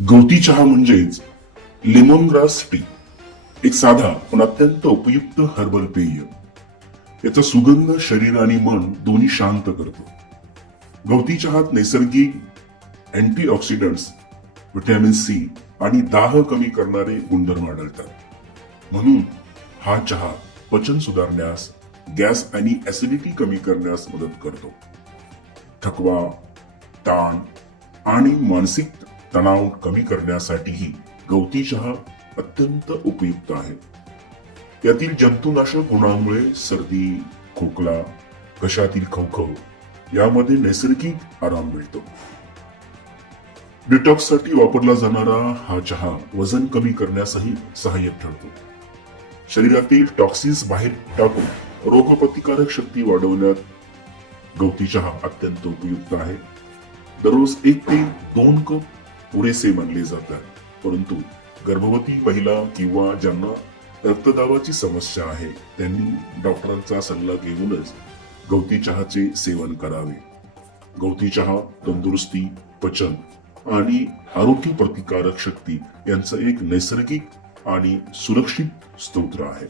गवती चहा म्हणजेच लेमन ग्रास टी. एक साधा पण अत्यंत उपयुक्त हर्बल पेय. याचा सुगंध शरीर आणि मन दोन्ही शांत करतो. गवती चहात नैसर्गिक अँटीऑक्सिडंट्स व्हिटॅमिन सी आणि दाह कमी करणारे गुणधर्म आढळतात. म्हणून हा चहा पचन सुधारण्यास गॅस आणि ऍसिडिटी कमी करण्यास मदत करतो. थकवा ताण आणि मानसिक तणाव कमी करण्यासाठीही गवती चहा अत्यंत उपयुक्त आहे. यातील जंतुनाशक गुणांमुळे सर्दी खोकला घशातील खवखव यामध्ये नैसर्गिक आराम मिळतो. डिटॉक्ससाठी वापरला जाणारा हा चहा वजन कमी करण्यासही सहाय्यक ठरतो. शरीरातील टॉक्सिन्स बाहेर टाकून रोगप्रतिकारक शक्ती वाढवण्यात गवती चहा अत्यंत उपयुक्त आहे. दररोज एक ते दोन कप पुरेसे मानले जातात. परंतु गर्भवती महिला किंवा ज्यांना रक्तदाबाची समस्या आहे त्यांनी डॉक्टरांचा सल्ला घेऊनच गवती चहाचे सेवन करावे. गवती चहा तंदुरुस्ती पचन आणि आरोग्य प्रतिकारक शक्ती यांचा एक नैसर्गिक आणि सुरक्षित स्तोत्र आहे.